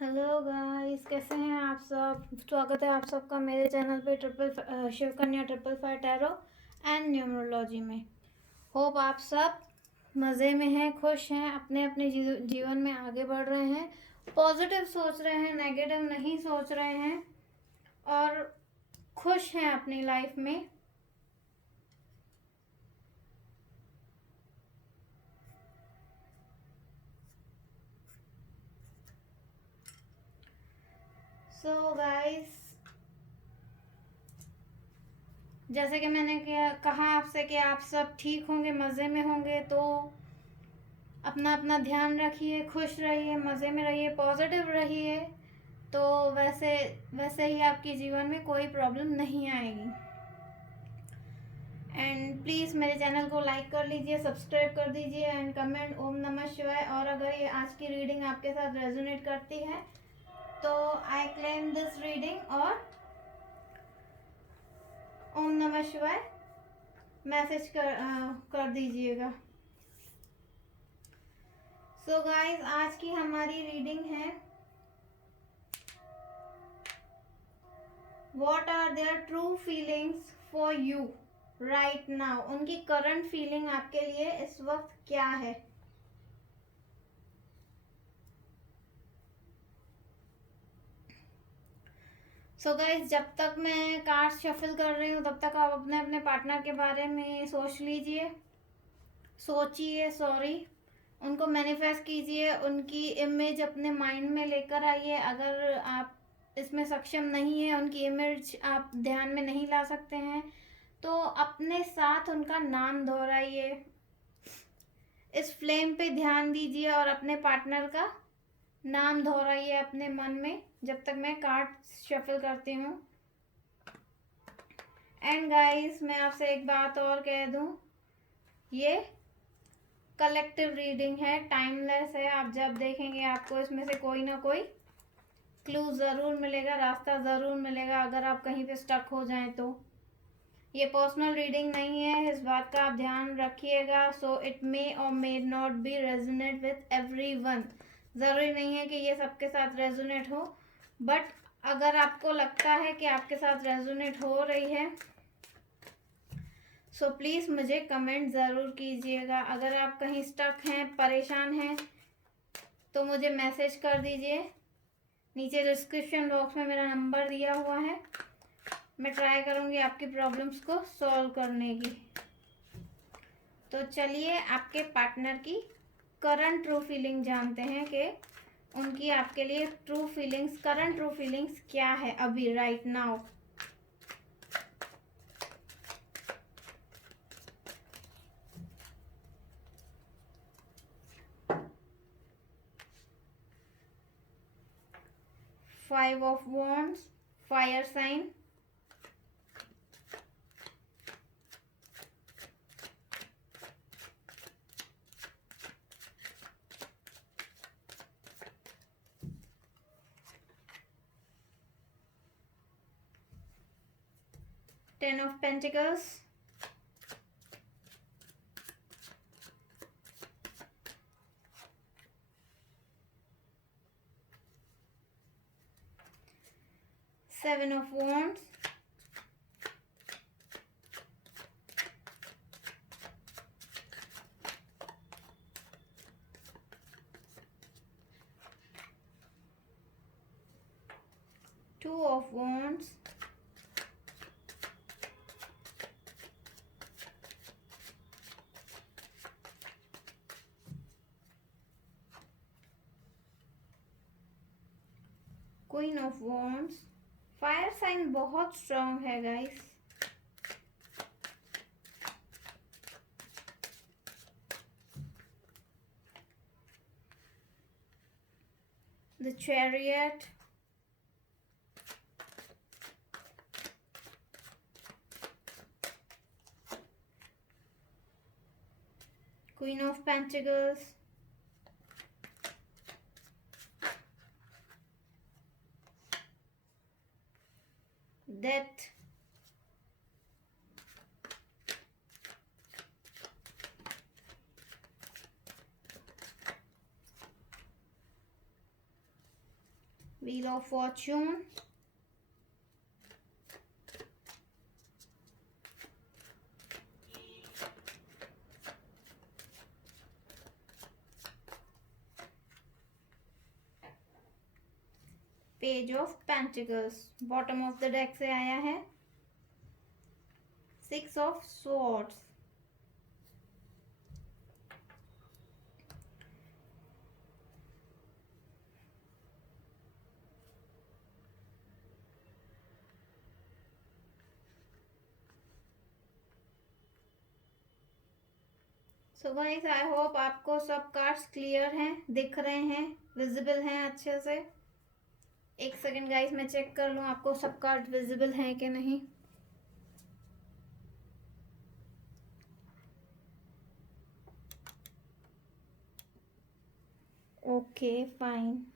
Hello guys, कैसे हैं आप सब। स्वागत है आप सबका मेरे चैनल पे शिव कन्या triple five tarot and numerology में। होप आप सब मज़े में हैं, खुश हैं, अपने अपने जीवन में आगे बढ़ रहे हैं, पॉजिटिव सोच रहे हैं, नेगेटिव नहीं सोच रहे हैं और खुश हैं अपनी लाइफ में। सो गाइस, जैसे कि मैंने कहा आपसे कि आप सब ठीक होंगे, मज़े में होंगे, तो अपना अपना ध्यान रखिए, खुश रहिए, मज़े में रहिए, पॉजिटिव रहिए। तो वैसे वैसे ही आपके जीवन में कोई प्रॉब्लम नहीं आएगी। एंड प्लीज़ मेरे चैनल को लाइक कर लीजिए, सब्सक्राइब कर दीजिए एंड कमेंट ओम नमः शिवाय। और अगर ये आज की रीडिंग आपके साथ रेजोनेट करती है तो आई क्लेम दिस रीडिंग और ओम नमः शिवाय मैसेज कर दीजिएगा। सो गाइस, आज की हमारी रीडिंग है what are their true feelings for you right now. उनकी करंट फीलिंग आपके लिए इस वक्त क्या है। सो गाइस, जब तक मैं कार्ड शफल कर रही हूँ तब तक आप अपने अपने पार्टनर के बारे में सोच लीजिए, सोचिए, सॉरी, उनको मैनिफेस्ट कीजिए, उनकी इमेज अपने माइंड में लेकर आइए। अगर आप इसमें सक्षम नहीं है, उनकी इमेज आप ध्यान में नहीं ला सकते हैं, तो अपने साथ उनका नाम दोहराइए, इस फ्लेम पे ध्यान दीजिए और अपने पार्टनर का नाम दोहराइए अपने मन में जब तक मैं कार्ड शफल करती हूँ। एंड गाइस, मैं आपसे एक बात और कह दूँ, ये कलेक्टिव रीडिंग है, टाइमलेस है। आप जब देखेंगे आपको इसमें से कोई ना कोई क्लू ज़रूर मिलेगा, रास्ता ज़रूर मिलेगा अगर आप कहीं पे स्टक हो जाएं तो। ये पर्सनल रीडिंग नहीं है, इस बात का आप ध्यान रखिएगा। सो इट मे और may not be resonate with everyone. ज़रूरी नहीं है कि ये सबके साथ रेजोनेट हो, बट अगर आपको लगता है कि आपके साथ रेजोनेट हो रही है सो प्लीज़ मुझे कमेंट ज़रूर कीजिएगा। अगर आप कहीं स्टक हैं, परेशान हैं, तो मुझे मैसेज कर दीजिए। नीचे डिस्क्रिप्शन बॉक्स में मेरा नंबर दिया हुआ है, मैं ट्राई करूँगी आपकी प्रॉब्लम्स को सॉल्व करने की। तो चलिए आपके पार्टनर की करंट ट्रू फीलिंग जानते हैं कि उनकी आपके लिए true feelings, current true feelings क्या है अभी right now. Five of Wands, fire sign. Ten of Pentacles. Seven of Wands. Two of Wands. Queen of Wands. Fire sign बहुत स्ट्रांग है guys. The chariot. Queen of Pentacles. Death. Wheel of Fortune, Page of Pentacles, bottom of the deck से आया है Six of Swords, so guys I hope आपको सब cards clear हैं, दिख रहे हैं, विजिबल हैं अच्छे से। एक सेकंड गाइस मैं चेक कर लूँ आपको सब कार्ड विजिबल हैं कि नहीं। Okay fine.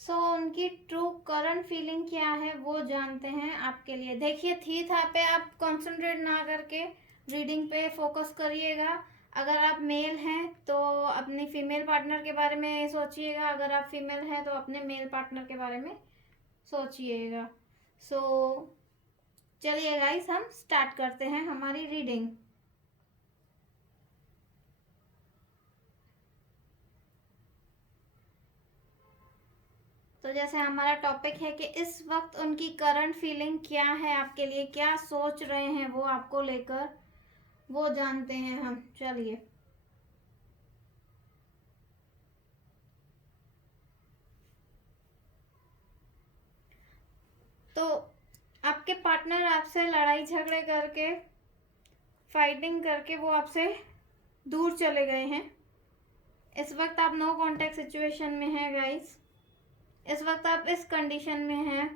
सो उनकी ट्रू करंट फीलिंग क्या है वो जानते हैं आपके लिए। देखिए थी था पे आप कंसंट्रेट ना करके रीडिंग पे फोकस करिएगा। अगर आप मेल हैं तो अपनी फीमेल पार्टनर के बारे में सोचिएगा, अगर आप फीमेल हैं तो अपने मेल पार्टनर के बारे में सोचिएगा। सो चलिए गाइस हम स्टार्ट करते हैं हमारी रीडिंग। तो जैसे हमारा टॉपिक है कि इस वक्त उनकी करंट फीलिंग क्या है आपके लिए, क्या सोच रहे हैं वो आपको लेकर, वो जानते हैं हम। चलिए तो आपके पार्टनर आपसे लड़ाई झगड़े करके, फाइटिंग करके वो आपसे दूर चले गए हैं। इस वक्त आप नो कांटेक्ट सिचुएशन में हैं गाइस। इस वक्त आप इस कंडीशन में हैं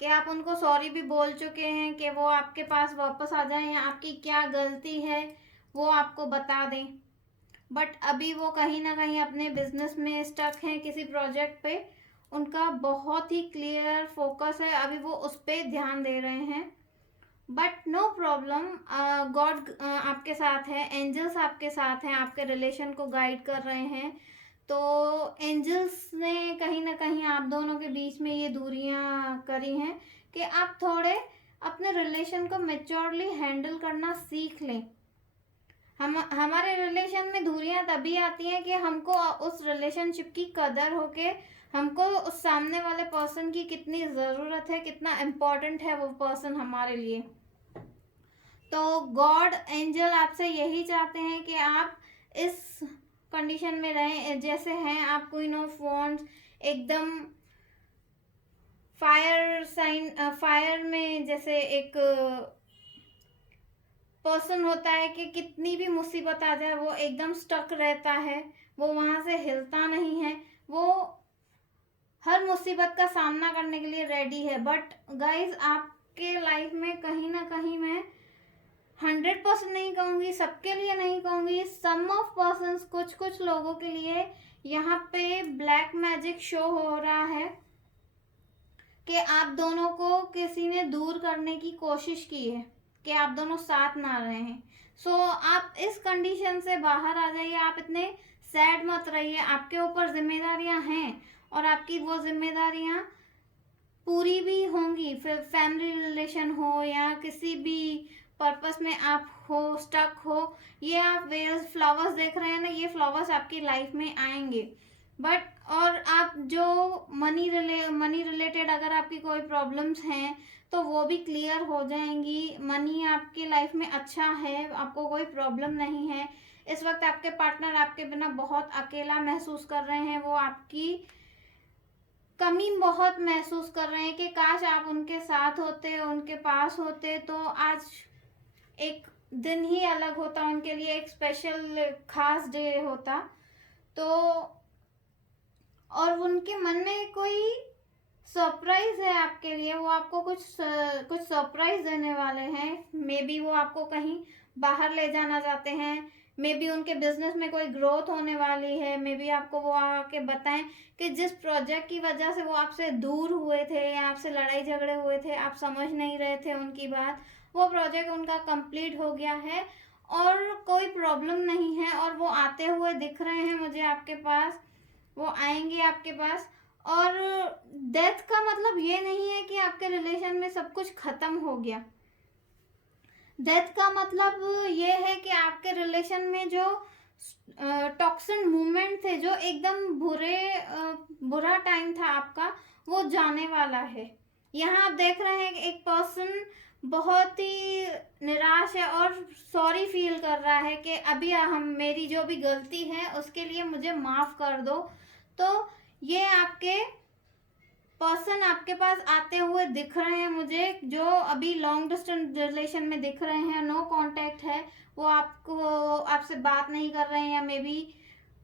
कि आप उनको सॉरी भी बोल चुके हैं कि वो आपके पास वापस आ जाएं या आपकी क्या गलती है वो आपको बता दें, बट अभी वो कहीं ना कहीं अपने बिजनेस में स्टक हैं किसी प्रोजेक्ट पे। उनका बहुत ही क्लियर फोकस है, अभी वो उस पर ध्यान दे रहे हैं। बट नो प्रॉब्लम, गॉड आपके साथ है, एंजल्स आपके साथ हैं, आपके रिलेशन को गाइड कर रहे हैं। तो एंजल्स ने कहीं ना कहीं आप दोनों के बीच में ये दूरियां करी हैं कि आप थोड़े अपने रिलेशन को मैच्योरली हैंडल करना सीख लें। हमारे रिलेशन में दूरियां तभी आती हैं कि हमको उस रिलेशनशिप की कदर हो के हमको उस सामने वाले पर्सन की कितनी ज़रूरत है, कितना इम्पोर्टेंट है वो पर्सन हमारे लिए। तो गॉड एंजल आपसे यही चाहते हैं कि आप इस कंडीशन में रहें जैसे हैं आप। क्वीन ऑफ वॉन्ड्स एकदम फायर साइन, फायर में जैसे एक पर्सन होता है कि कितनी भी मुसीबत आ जाए वो एकदम स्टक रहता है, वो वहां से हिलता नहीं है, वो हर मुसीबत का सामना करने के लिए रेडी है। बट गाइज आपके लाइफ में कहीं ना कहीं मैं 100% नहीं कहूँगी, सबके लिए नहीं कहूँगी, सम ऑफ पर्सन्स, कुछ कुछ लोगों के लिए यहाँ पे ब्लैक मैजिक शो हो रहा है कि आप दोनों को किसी ने दूर करने की कोशिश की है कि आप दोनों साथ ना रहे हैं। सो आप इस कंडीशन से बाहर आ जाइए, आप इतने सैड मत रहिए। आपके ऊपर जिम्मेदारियां हैं और आपकी वो जिम्मेदारियां पूरी भी होंगी, फिर फैमिली रिलेशन हो या किसी भी पर्पस में आप हो स्टक हो। ये आप वेल्स फ्लावर्स देख रहे हैं ना, ये फ्लावर्स आपकी लाइफ में आएंगे। बट और आप जो मनी रिलेटेड अगर आपकी कोई प्रॉब्लम्स हैं तो वो भी क्लियर हो जाएंगी। मनी आपकी लाइफ में अच्छा है, आपको कोई प्रॉब्लम नहीं है। इस वक्त आपके पार्टनर आपके बिना बहुत अकेला महसूस कर रहे हैं, वो आपकी कमी बहुत महसूस कर रहे हैं कि काश आप उनके साथ होते, उनके पास होते तो आज एक दिन ही अलग होता, उनके लिए एक स्पेशल खास डे होता। तो और उनके मन में कोई सरप्राइज है आपके लिए, वो आपको कुछ सरप्राइज देने वाले हैं। मे बी वो आपको कहीं बाहर ले जाना चाहते हैं, मे बी उनके बिजनेस में कोई ग्रोथ होने वाली है, मे बी आपको वो आके बताएं कि जिस प्रोजेक्ट की वजह से वो आपसे दूर हुए थे या आपसे लड़ाई झगड़े हुए थे, आप समझ नहीं रहे थे उनकी बात, वो प्रोजेक्ट उनका कंप्लीट हो गया है और कोई प्रॉब्लम नहीं है और वो आते हुए दिख रहे हैं मुझे आपके पास, वो आएंगे आपके पास। और डेथ का मतलब ये नहीं है कि आपके रिलेशन में सब कुछ खत्म हो गया। डेथ का मतलब ये है कि आपके रिलेशन में जो टॉक्सिक मूवमेंट थे, जो एकदम बुरा टाइम था आपका, वो जाने वाला है। यहाँ आप देख रहे हैं कि एक पर्सन बहुत ही निराश है और सॉरी फील कर रहा है कि अभी मेरी जो भी गलती है उसके लिए मुझे माफ कर दो। तो ये आपके पर्सन आपके पास आते हुए दिख रहे हैं मुझे, जो अभी लॉन्ग डिस्टेंस रिलेशन में दिख रहे हैं, नो कांटेक्ट है, वो आपसे बात नहीं कर रहे हैं या मे बी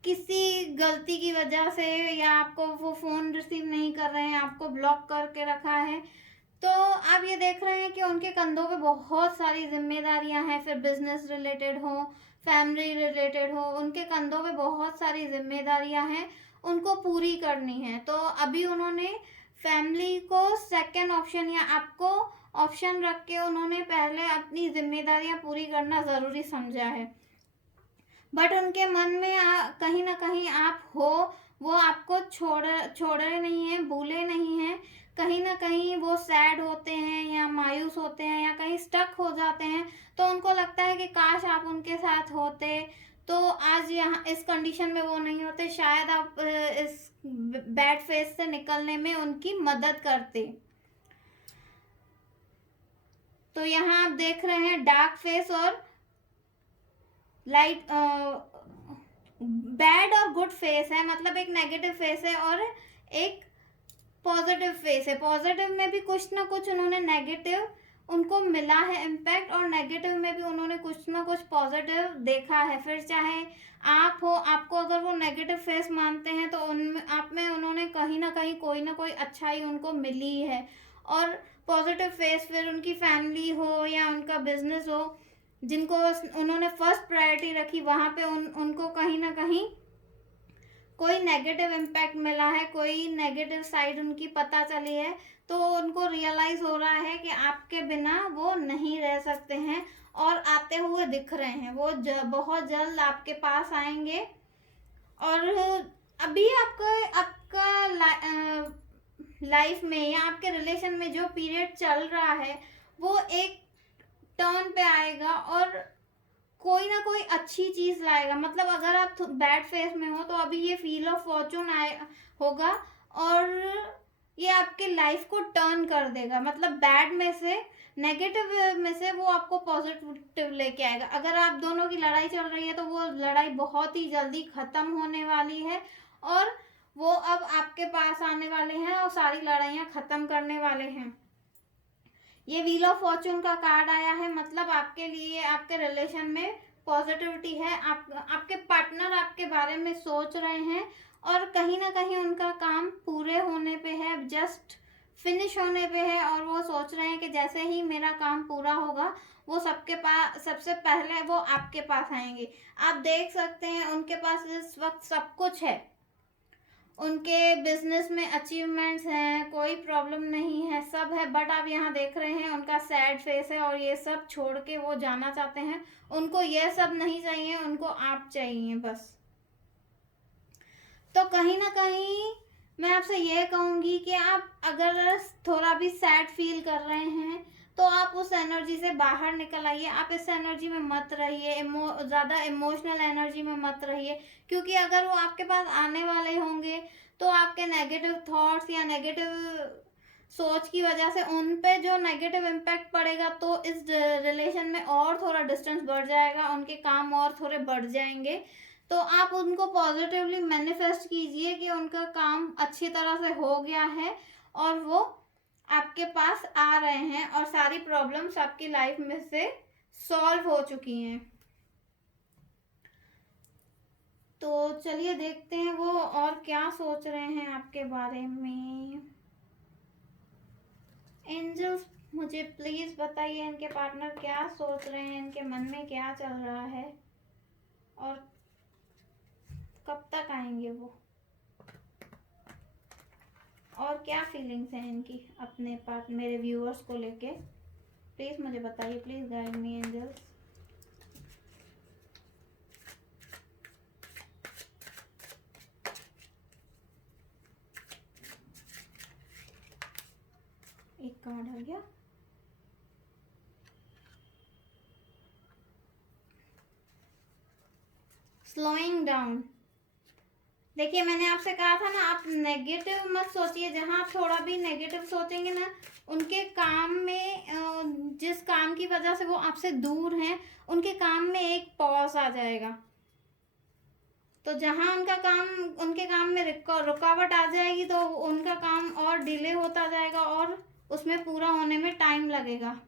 किसी गलती की वजह से, या आपको वो फोन रिसीव नहीं कर रहे हैं, आपको ब्लॉक करके रखा है। तो आप ये देख रहे हैं कि उनके कंधों पे बहुत सारी जिम्मेदारियां हैं, फिर बिजनेस रिलेटेड हो, फैमिली रिलेटेड हो, उनके कंधों पे बहुत सारी जिम्मेदारियां हैं, उनको पूरी करनी है। तो अभी उन्होंने फैमिली को सेकंड ऑप्शन या आपको ऑप्शन रख के उन्होंने पहले अपनी जिम्मेदारियां पूरी करना ज़रूरी समझा है। बट उनके मन में कहीं ना कहीं आप हो, वो आपको छोड़ रहे नहीं हैं, भूले नहीं हैं, कहीं ना कहीं वो सैड होते हैं या मायूस होते हैं या कहीं स्टक हो जाते हैं। तो उनको लगता है कि काश आप उनके साथ होते, तो आज यहाँ इस कंडीशन में वो नहीं होते, शायद आप इस बैड फेज से निकलने में उनकी मदद करते। तो यहाँ आप देख रहे हैं डार्क फेस और लाइट, बैड और गुड फेस है, मतलब एक नेगेटिव फेस है और एक पॉजिटिव फेस है। पॉजिटिव में भी कुछ ना कुछ उन्होंने नेगेटिव उनको मिला है इम्पैक्ट, और नेगेटिव में भी उन्होंने कुछ ना कुछ पॉजिटिव देखा है। फिर चाहे आप हो, आपको अगर वो नेगेटिव फेस मानते हैं तो उनमें आप में उन्होंने कहीं ना कोई अच्छाई उनको मिली है। और पॉजिटिव फेस फिर उनकी फैमिली हो या उनका बिजनेस हो, जिनको उन्होंने फर्स्ट प्रायोरिटी रखी, वहां पे उनको कहीं ना कहीं कोई नेगेटिव इम्पैक्ट मिला है, कोई नेगेटिव साइड उनकी पता चली है। तो उनको रियलाइज हो रहा है कि आपके बिना वो नहीं रह सकते हैं और आते हुए दिख रहे हैं। वो बहुत जल्द आपके पास आएंगे। और अभी आपका लाइफ में या आपके रिलेशन में जो पीरियड चल रहा है वो एक टर्न पे आएगा और कोई ना कोई अच्छी चीज लाएगा। मतलब अगर आप बैड फेस में हो तो अभी ये फील ऑफ फॉर्चून होगा और ये आपके लाइफ को टर्न कर देगा। मतलब बैड में से, नेगेटिव में से वो आपको पॉजिटिव लेके आएगा। अगर आप दोनों की लड़ाई चल रही है तो वो लड़ाई बहुत ही जल्दी खत्म होने वाली है और वो अब आपके पास आने वाले हैं और सारी लड़ाइयाँ खत्म करने वाले हैं। ये व्हील ऑफ फॉर्चून का कार्ड आया है, मतलब आपके लिए आपके रिलेशन में पॉजिटिविटी है। आपके पार्टनर आपके बारे में सोच रहे हैं और कहीं ना कहीं उनका काम पूरे होने पे है, जस्ट फिनिश होने पे है, और वो सोच रहे हैं कि जैसे ही मेरा काम पूरा होगा वो सबके पास सबसे पहले वो आपके पास आएंगे। आप देख सकते हैं उनके पास इस वक्त सब कुछ है, उनके बिजनेस में अचीवमेंट्स हैं, कोई प्रॉब्लम नहीं है, सब है। बट आप यहाँ देख रहे हैं उनका सैड फेस है और ये सब छोड़ के वो जाना चाहते हैं। उनको ये सब नहीं चाहिए, उनको आप चाहिए बस। तो कहीं ना कहीं मैं आपसे ये कहूँगी कि आप अगर थोड़ा भी सैड फील कर रहे हैं तो आप उस एनर्जी से बाहर निकल आइए। आप इस एनर्जी में मत रहिए, ज़्यादा इमोशनल एनर्जी में मत रहिए, क्योंकि अगर वो आपके पास आने वाले होंगे तो आपके नेगेटिव थॉट्स या नेगेटिव सोच की वजह से उन पे जो नेगेटिव इम्पैक्ट पड़ेगा, तो इस रिलेशन में और थोड़ा डिस्टेंस बढ़ जाएगा, उनके काम और थोड़े बढ़ जाएंगे। तो आप उनको पॉजिटिवली मैनिफेस्ट कीजिए कि उनका काम अच्छी तरह से हो गया है और वो आपके पास आ रहे हैं और सारी प्रॉब्लम्स आपकी लाइफ में से सॉल्व हो चुकी हैं। तो चलिए देखते हैं वो और क्या सोच रहे हैं आपके बारे में। एंजल्स, मुझे प्लीज बताइए इनके पार्टनर क्या सोच रहे हैं, इनके मन में क्या चल रहा है। और कब तक आएंगे वो, और क्या फीलिंग्स हैं इनकी अपने पास मेरे व्यूअर्स को लेके, प्लीज़ मुझे बताइए, प्लीज़ गाइड मी एंजल्स। एक कार्ड आ गया। Slowing down. देखिए मैंने आपसे कहा था ना, आप नेगेटिव मत सोचिए। जहाँ आप थोड़ा भी नेगेटिव सोचेंगे ना, उनके काम में, जिस काम की वजह से वो आपसे दूर हैं, उनके काम में एक पॉज आ जाएगा। तो जहाँ उनके काम में रुकावट आ जाएगी, तो उनका काम और डिले होता जाएगा और उसमें पूरा होने में टाइम लगेगा।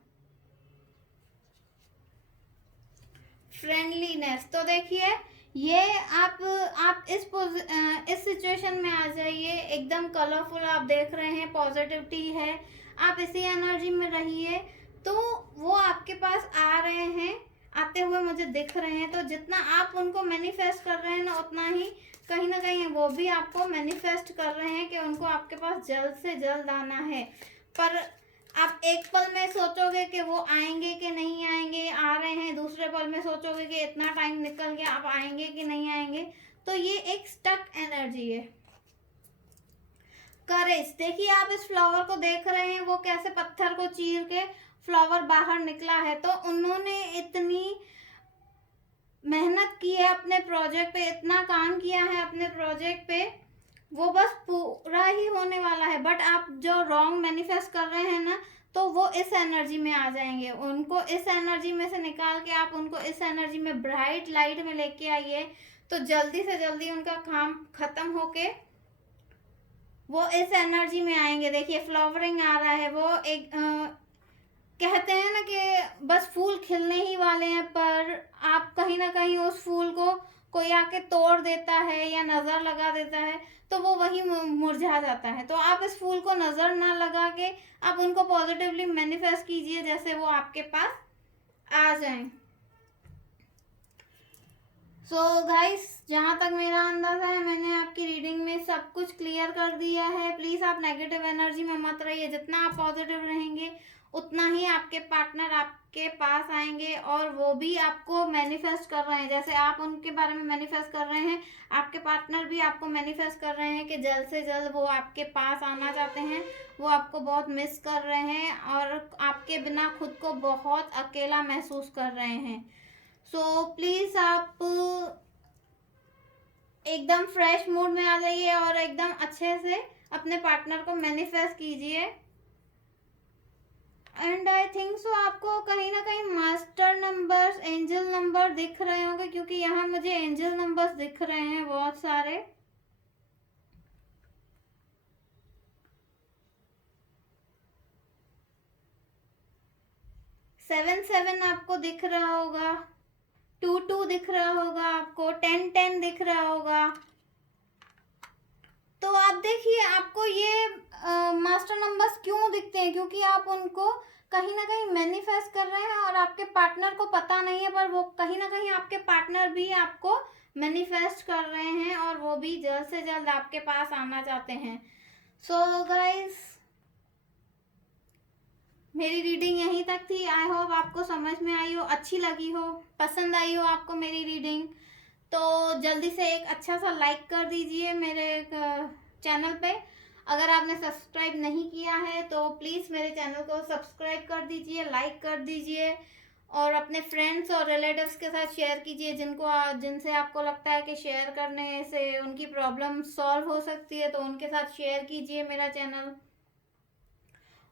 फ्रेंडलीनेस, तो देखिए ये आप इस सिचुएशन में आ जाइए, एकदम कलरफुल आप देख रहे हैं, पॉजिटिविटी है, आप इसी एनर्जी में रहिए, तो वो आपके पास आ रहे हैं, आते हुए मुझे दिख रहे हैं। तो जितना आप उनको मैनिफेस्ट कर रहे हैं ना, उतना ही कहीं ना कहीं वो भी आपको मैनिफेस्ट कर रहे हैं कि उनको आपके पास जल्द से जल्द आना है। पर आप एक पल में सोचोगे कि वो आएंगे कि नहीं आएंगे, आ रहे हैं, दूसरे पल में सोचोगे कि इतना टाइम निकल गया, आप आएंगे कि नहीं आएंगे। तो ये एक स्टक एनर्जी है। करेज, देखिए आप इस फ्लावर को देख रहे हैं, वो कैसे पत्थर को चीर के फ्लावर बाहर निकला है। तो उन्होंने इतनी मेहनत की है अपने प्रोजेक्ट पे, इतना काम किया है अपने प्रोजेक्ट पे, वो बस पूरा ही होने वाला है। बट आप जो रॉन्ग मैनिफेस्ट कर रहे हैं ना, तो वो इस एनर्जी में आ जाएंगे। उनको इस एनर्जी में से निकाल के आप उनको इस एनर्जी में, ब्राइट लाइट में लेके आइए, तो जल्दी से जल्दी उनका काम खत्म होके वो इस एनर्जी में आएंगे। देखिए फ्लावरिंग आ रहा है, वो एक कहते हैं ना कि बस फूल खिलने ही वाले हैं, पर आप कहीं ना कहीं उस फूल को कोई आके तोड़ देता है या नज़र लगा देता है, तो वो वही मुरझा जाता है। तो आप इस फूल को नज़र ना लगा के आप उनको पॉजिटिवली मैनिफेस्ट कीजिए, जैसे वो आपके पास आ जाएं। सो गाइस, जहाँ तक मेरा अंदाज़ा है, मैंने आपकी रीडिंग में सब कुछ क्लियर कर दिया है। प्लीज़ आप नेगेटिव एनर्जी में मत रहिए। जितना आप पॉजिटिव रहेंगे, उतना ही आपके पार्टनर आपके पास आएंगे, और वो भी आपको मैनिफेस्ट कर रहे हैं। जैसे आप उनके बारे में मैनिफेस्ट कर रहे हैं, आपके पार्टनर भी आपको मैनिफेस्ट कर रहे हैं कि जल्द से जल्द वो आपके पास आना चाहते हैं। वो आपको बहुत मिस कर रहे हैं और आपके बिना खुद को बहुत अकेला महसूस कर रहे हैं। सो प्लीज़ आप एकदम फ्रेश मूड में आ जाइए और एकदम अच्छे से अपने पार्टनर को मैनिफेस्ट कीजिए। एंड आई थिंक सो आपको कहीं ना कहीं मास्टर नंबर्स, एंजल नंबर दिख रहे होंगे, क्योंकि यहाँ मुझे एंजल नंबर्स दिख रहे हैं बहुत सारे। सेवन सेवन आपको दिख रहा होगा, 2 दिख रहा होगा आपको, 10 दिख रहा होगा। तो आप देखिए आपको ये मास्टर नंबर्स क्यों दिखते हैं, क्योंकि आप उनको कहीं ना कहीं मैनिफेस्ट कर रहे हैं और आपके पार्टनर को पता नहीं है, पर वो कहीं ना कहीं आपके पार्टनर भी आपको मैनिफेस्ट कर रहे हैं और वो भी जल्द से जल्द आपके पास आना चाहते हैं। सो गाइस, मेरी रीडिंग यहीं तक थी। आई होप आपको समझ में आई हो, अच्छी लगी हो, पसंद आई हो आपको मेरी रीडिंग। तो जल्दी से एक अच्छा सा लाइक कर दीजिए मेरे चैनल पे। अगर आपने सब्सक्राइब नहीं किया है तो प्लीज़ मेरे चैनल को सब्सक्राइब कर दीजिए, लाइक कर दीजिए, और अपने फ्रेंड्स और रिलेटिव्स के साथ शेयर कीजिए जिनसे आपको लगता है कि शेयर करने से उनकी प्रॉब्लम सॉल्व हो सकती है, तो उनके साथ शेयर कीजिए मेरा चैनल।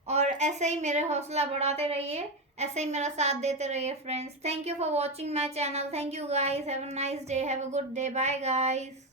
और ऐसे ही मेरे हौसला बढ़ाते रहिए, ऐसे ही मेरा साथ देते रहिए friends. Thank you for watching my channel. Thank you guys, have a nice day, have a good day, bye guys.